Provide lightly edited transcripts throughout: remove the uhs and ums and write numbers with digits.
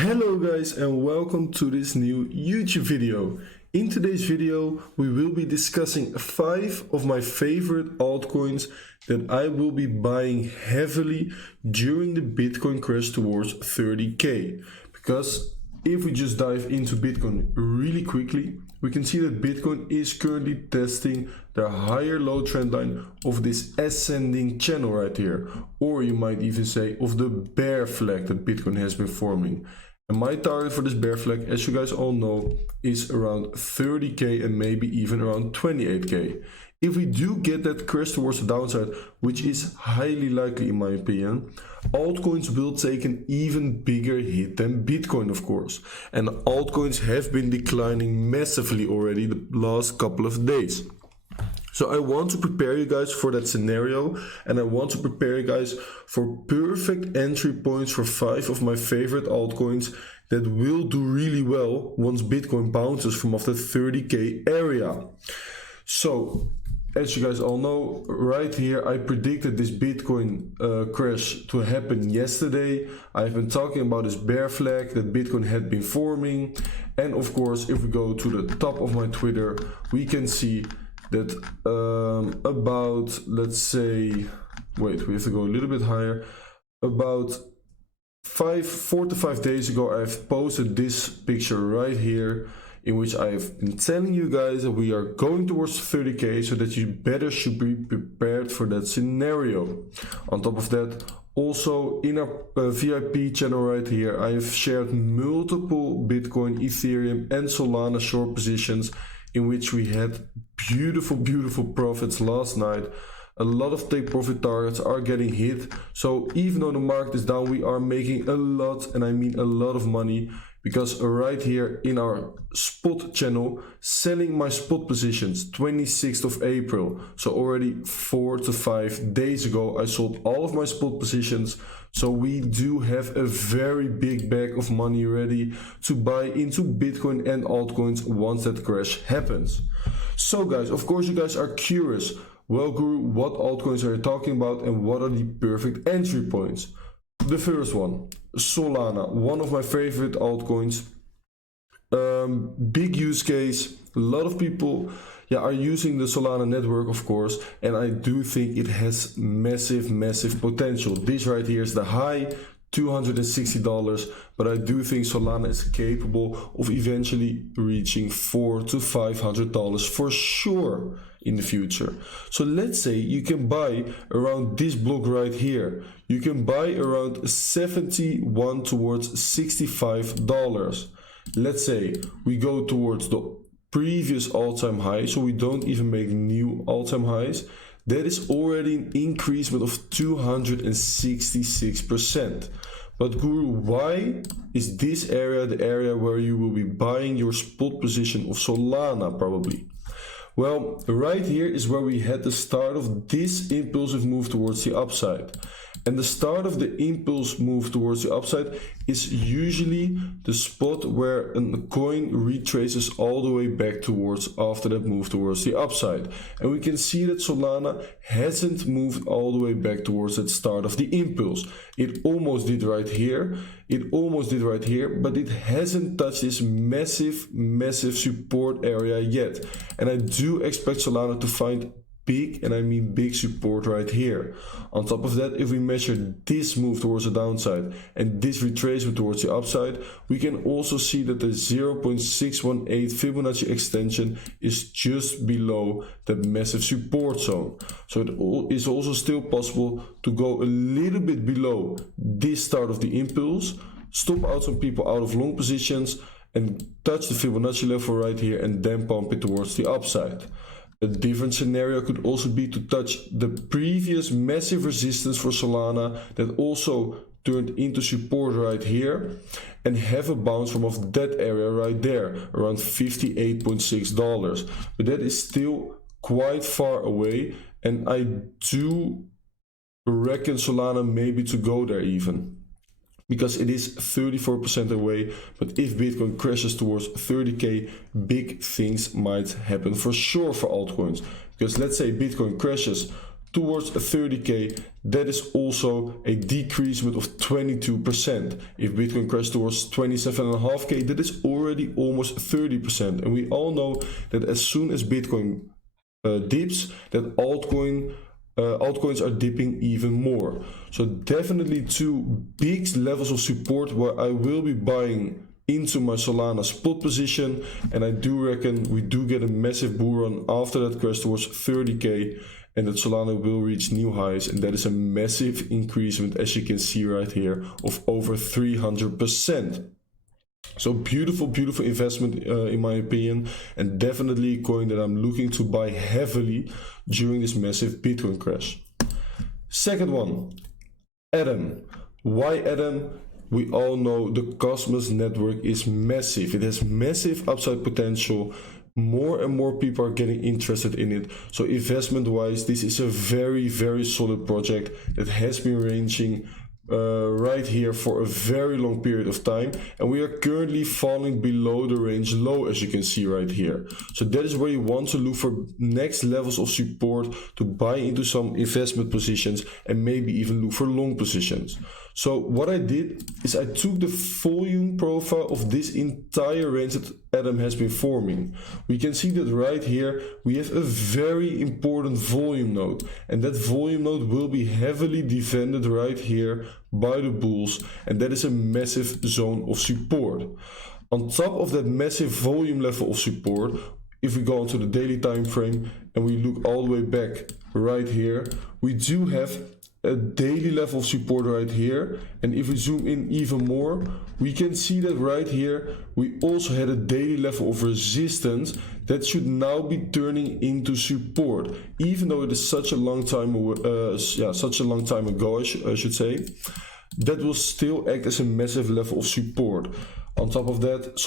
Hello guys and welcome to this new YouTube video. In today's video we will be discussing 5 of my favorite altcoins that I will be buying heavily during the Bitcoin crash towards 30k. Because if we just dive into Bitcoin really quickly, we can see that Bitcoin is currently testing the higher low trend line of this ascending channel right here, or you might even say of the bear flag that Bitcoin has been forming. And my target for this bear flag, as you guys all know, is around 30k and maybe even around 28k. If we do get that crash towards the downside, which is highly likely in my opinion, altcoins will take an even bigger hit than Bitcoin, of course. And altcoins have been declining massively already the last couple of days. So I want to prepare you guys for that scenario, and I want to prepare you guys for perfect entry points for 5 of my favorite altcoins that will do really well once Bitcoin bounces from off the 30k area. So as you guys all know, right here I predicted this Bitcoin crash to happen yesterday. I've been talking about this bear flag that Bitcoin had been forming, and of course if we go to the top of my Twitter, we can see that about, let's say, wait, we have to go a little bit higher. About 4 to 5 days ago, I've posted this picture right here, in which I've been telling you guys that we are going towards 30k, so that you better should be prepared for that scenario. On top of that, also in our VIP channel right here, I've shared multiple Bitcoin, Ethereum and Solana short positions in which we had beautiful profits last night. A lot of take profit targets are getting hit, so even though the market is down, we are making a lot, and I mean a lot of money, because right here in our spot channel, selling my spot positions 26th of April, so already 4 to 5 days ago I sold all of my spot positions. So we do have a very big bag of money ready to buy into Bitcoin and altcoins once that crash happens. So guys, of course you guys are curious, well Guru, what altcoins are you talking about and what are the perfect entry points? The first one, Solana, one of my favorite altcoins. Big use case, a lot of people are using the Solana network, of course, and I do think it has massive potential. This right here is the high, $260, but I do think Solana is capable of eventually reaching $400 to $500 for sure in the future. So let's say you can buy around this block right here. You can buy around 71 towards $65. Let's say we go towards the previous all-time high, so we don't even make new all-time highs. That is already an increase of 266%. But Guru, why is this area the area where you will be buying your spot position of Solana probably? Well, right here is where we had the start of this impulsive move towards the upside. And the start of the impulse move towards the upside is usually the spot where a coin retraces all the way back towards after that move towards the upside. And we can see that Solana hasn't moved all the way back towards that start of the impulse. It almost did right here. But it hasn't touched this massive support area yet. And I do expect Solana to find big, and I mean big support right here. On top of that, if we measure this move towards the downside and this retracement towards the upside, we can also see that the 0.618 Fibonacci extension is just below the massive support zone. So it is also still possible to go a little bit below this start of the impulse, stop out some people out of long positions and touch the Fibonacci level right here and then pump it towards the upside. A different scenario could also be to touch the previous massive resistance for Solana that also turned into support right here and have a bounce from off that area right there around $58.6. But that is still quite far away, and I do reckon Solana maybe to go there even, because it is 34% away. But if Bitcoin crashes towards 30k, big things might happen for sure for altcoins. Because let's say Bitcoin crashes towards 30k, that is also a decreasement of 22%. If Bitcoin crashed towards 27.5k, that is already almost 30%. And we all know that as soon as Bitcoin dips, that altcoins are dipping even more. So definitely two big levels of support where I will be buying into my Solana spot position, and I do reckon we do get a massive bull run after that crash towards 30k, and that Solana will reach new highs, and that is a massive increasement, as you can see right here, of over 300%. So beautiful investment in my opinion, and definitely a coin that I'm looking to buy heavily during this massive Bitcoin crash. Second one, Atom. Why Atom? We all know the Cosmos network is massive. It has massive upside potential. More and more people are getting interested in it. So investment wise, this is a very solid project that has been ranging right here for a very long period of time, and we are currently falling below the range low, as you can see right here. So that is where you want to look for next levels of support to buy into some investment positions and maybe even look for long positions. So what I did is I took the volume profile of this entire range that Atom has been forming. We can see that right here we have a very important volume node, and that volume node will be heavily defended right here by the bulls, and that is a massive zone of support. On top of that massive volume level of support, if we go onto the daily time frame and we look all the way back right here, we do have a daily level of support right here, and if we zoom in even more, we can see that right here we also had a daily level of resistance that should now be turning into support, even though it is such a long time ago, I should say. That will still act as a massive level of support. On top of that,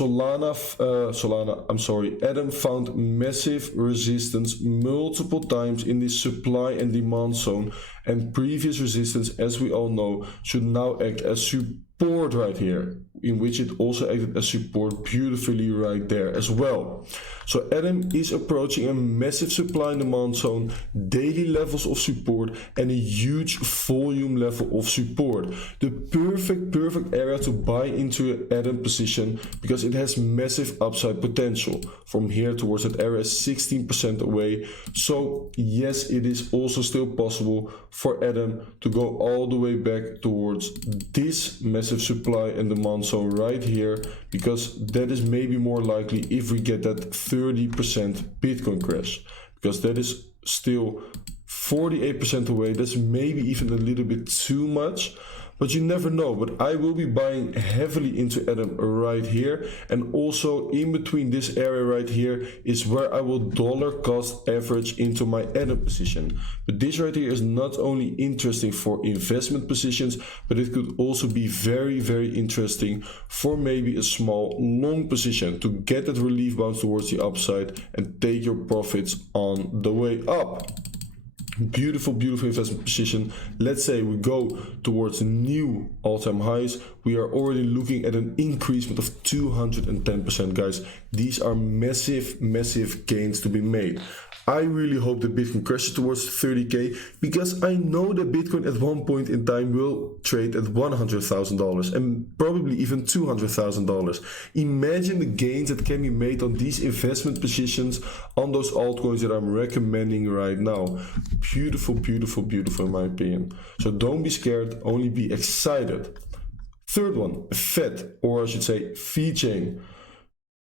Atom found massive resistance multiple times in this supply and demand zone, and previous resistance, as we all know, should now act as support right here, in which it also acted as support beautifully right there as well. So Atom is approaching a massive supply and demand zone, daily levels of support, and a huge volume level of support. The perfect area to buy into an Atom position, because it has massive upside potential. From here towards that area is 16% away. So yes, it is also still possible for Atom to go all the way back towards this massive supply and demand zone right here, because that is maybe more likely if we get that 30% Bitcoin crash, because that is still 48% away. That's maybe even a little bit too much, but you never know. But I will be buying heavily into Atom right here, and also in between this area right here is where I will dollar cost average into my Atom position. But this right here is not only interesting for investment positions, but it could also be very interesting for maybe a small long position to get that relief bounce towards the upside and take your profits on the way up. Beautiful investment position. Let's say we go towards new all-time highs, we are already looking at an increasement of 210%, guys. These are massive gains to be made. I really hope that Bitcoin crashes towards 30k, because I know that Bitcoin at one point in time will trade at $100,000 and probably even $200,000. Imagine the gains that can be made on these investment positions on those altcoins that I'm recommending right now. Beautiful in my opinion. So don't be scared, only be excited. Third one, FED, or I should say fiji.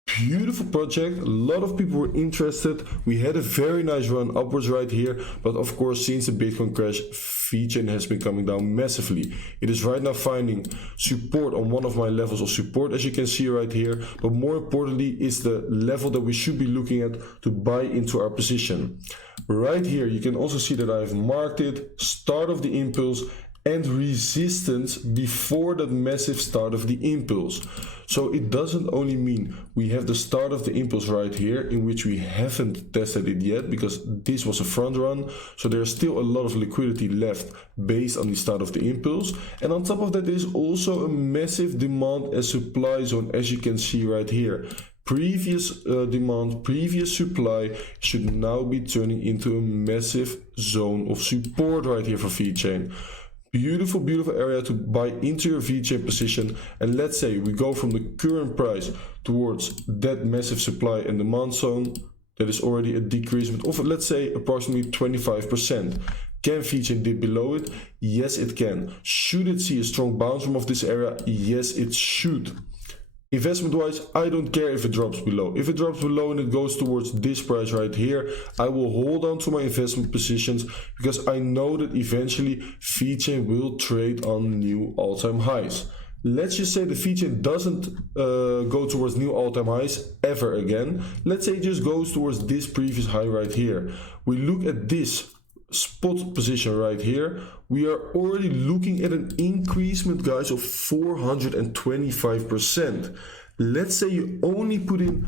Beautiful project. A lot of people were interested. We had a very nice run upwards right here, but of course since the Bitcoin crash, fiji has been coming down massively. It is right now finding support on one of my levels of support, as you can see right here, but more importantly is the level that we should be looking at to buy into our position. Right here you can also see that I've marked it, start of the impulse and resistance before that massive start of the impulse. So it doesn't only mean we have the start of the impulse right here, in which we haven't tested it yet because this was a front run, so there's still a lot of liquidity left based on the start of the impulse. And on top of that, there is also a massive demand and supply zone, as you can see right here. Previous demand, previous supply should now be turning into a massive zone of support right here for VeChain. Beautiful, beautiful area to buy into your VeChain position. And let's say we go from the current price towards that massive supply and demand zone. That is already a decreasement of, let's say, approximately 25%. Can VeChain dip below it? Yes, it can. Should it see a strong bounce from off this area? Yes, it should. Investment wise, I don't care if it drops below. If it drops below and it goes towards this price right here, I will hold on to my investment positions because I know that eventually VeChain will trade on new all-time highs. Let's just say the VeChain doesn't go towards new all-time highs ever again. Let's say it just goes towards this previous high right here. We look at this spot position right here. We are already looking at an increasement, guys, of 425%. Let's say you only put in,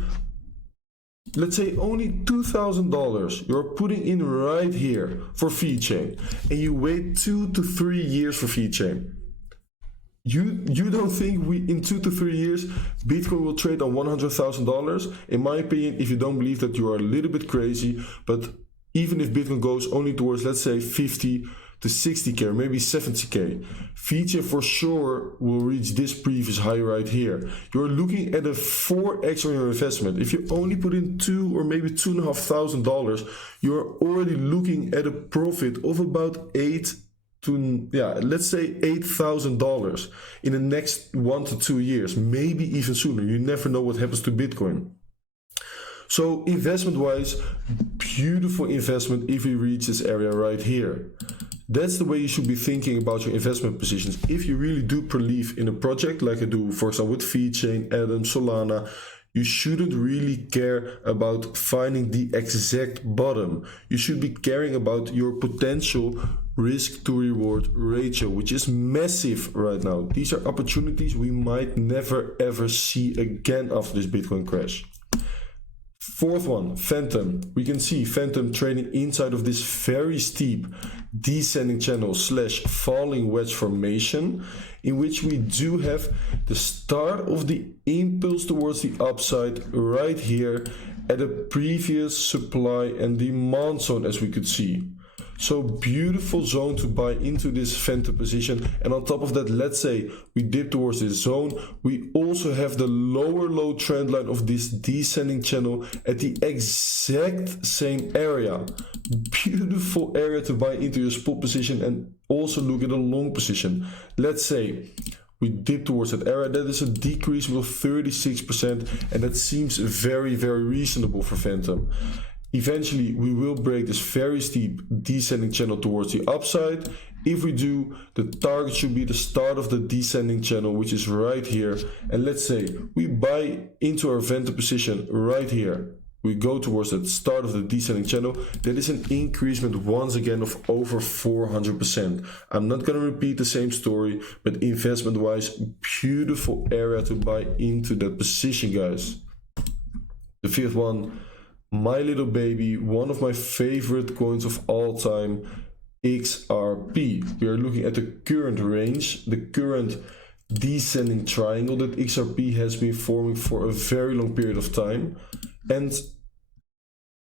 let's say only $2,000 you're putting in right here for VeChain, and you wait 2 to 3 years for VeChain. You don't think in 2 to 3 years Bitcoin will trade on $100,000? In my opinion, if you don't believe that, you are a little bit crazy. But even if Bitcoin goes only towards, let's say, 50 to 60k or maybe 70k, VeChain for sure will reach this previous high right here. You're looking at a 4x on your investment. If you only put in $2 or maybe $2,500, you're already looking at a profit of about let's say $8,000 in the next 1 to 2 years, maybe even sooner. You never know what happens to Bitcoin. So investment wise, beautiful investment if we reach this area right here. That's the way you should be thinking about your investment positions. If you really do believe in a project like I do, for example, with VeChain, Atom, Solana, you shouldn't really care about finding the exact bottom. You should be caring about your potential risk to reward ratio, which is massive right now. These are opportunities we might never ever see again after this Bitcoin crash. Fourth one, Phantom. We can see Phantom trading inside of this very steep descending channel slash falling wedge formation, in which we do have the start of the impulse towards the upside right here at a previous supply and demand zone, as we could see. So beautiful zone to buy into this Phantom position. And on top of that, let's say we dip towards this zone, we also have the lower low trend line of this descending channel at the exact same area. Beautiful area to buy into your spot position and also look at a long position. Let's say we dip towards that area. That is a decrease of 36%, and that seems very, very reasonable for Phantom. Eventually, we will break this very steep descending channel towards the upside. If we do, the target should be the start of the descending channel, which is right here. And let's say we buy into our Phantom position right here. We go towards the start of the descending channel. That is an increasement once again of over 400%. I'm not going to repeat the same story, but investment wise, beautiful area to buy into that position, guys. The fifth one, my little baby, one of my favorite coins of all time, XRP. We are looking at the current range, the current descending triangle that XRP has been forming for a very long period of time. And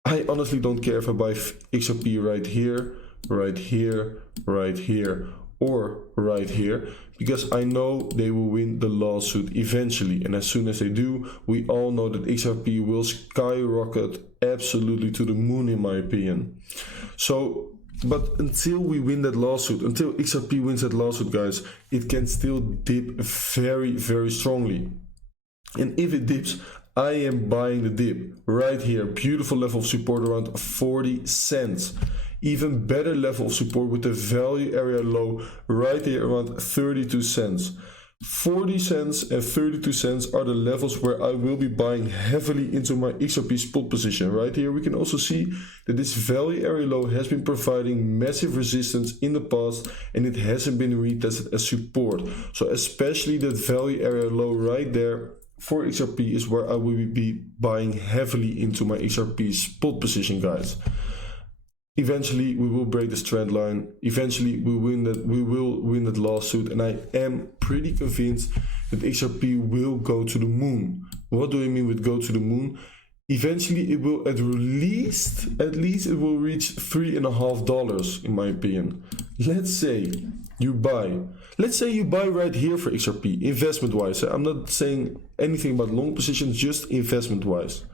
I honestly don't care if I buy XRP right here, right here, right here, or right here, because I know they will win the lawsuit eventually. And as soon as they do, we all know that XRP will skyrocket absolutely to the moon, in my opinion. So, but until we win that lawsuit, until XRP wins that lawsuit, guys, it can still dip very, very strongly. And if it dips, I am buying the dip right here. Beautiful level of support around 40 cents. Even better level of support with the value area low right here around 32 cents. 40 cents and 32 cents are the levels where I will be buying heavily into my XRP spot position. Right here we can also see that this value area low has been providing massive resistance in the past, and it hasn't been retested as support. So especially that value area low right there for XRP is where I will be buying heavily into my XRP spot position, guys. Eventually we will break this trend line. Eventually we will win that lawsuit, and I am pretty convinced that XRP will go to the moon. What do I mean with go to the moon? Eventually it will at least it will reach $3.50 in my opinion. Let's say you buy right here for XRP, investment wise. I'm not saying anything about long positions, just investment wise.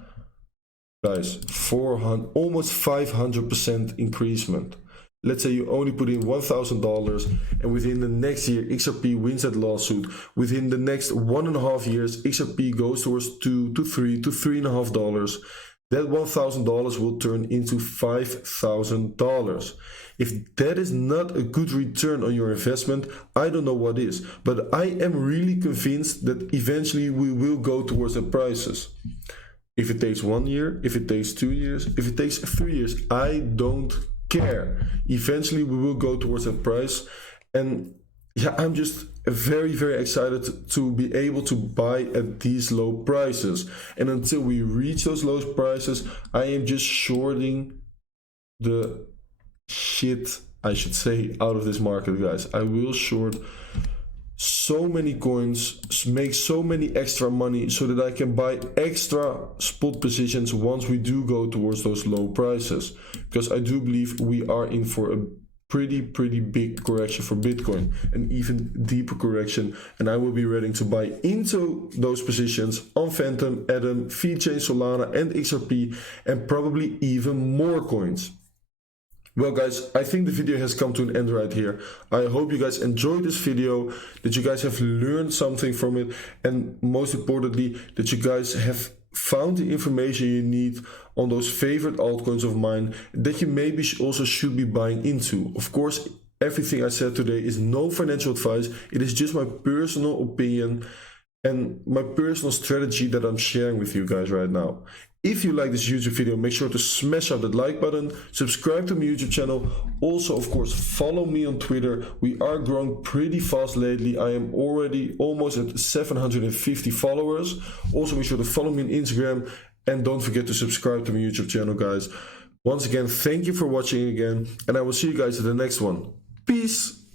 Guys, 400, almost 500% increasement. Let's say you only put in $1,000 and within the next year XRP wins that lawsuit. Within the next 1.5 years XRP goes towards $2 to $3 to $3.50. That $1,000 will turn into $5,000. If that is not a good return on your investment, I don't know what is. But I am really convinced that eventually we will go towards the prices. If it takes 1 year, if it takes 2 years, if it takes 3 years, I don't care. Eventually we will go towards that price. And yeah, I'm just very, very excited to be able to buy at these low prices. And until we reach those low prices, I am just shorting the shit, I should say, out of this market, guys. I will short so many coins, make so many extra money so that I can buy extra spot positions once we do go towards those low prices, because I do believe we are in for a pretty big correction for Bitcoin, an even deeper correction, and I will be ready to buy into those positions on Phantom, Atom, fiji, Solana and XRP, and probably even more coins. Well guys, I think the video has come to an end right here. I hope you guys enjoyed this video, that you guys have learned something from it, and most importantly, that you guys have found the information you need on those favorite altcoins of mine that you maybe also should be buying into. Of course, everything I said today is no financial advice. It is just my personal opinion and my personal strategy that I'm sharing with you guys right now. If you like this YouTube video, make sure to smash up that like button, subscribe to my YouTube channel. Also, of course, follow me on Twitter. We are growing pretty fast lately. I am already almost at 750 followers. Also, make sure to follow me on Instagram and don't forget to subscribe to my YouTube channel, guys. Once again, thank you for watching again, and I will see you guys in the next one. Peace.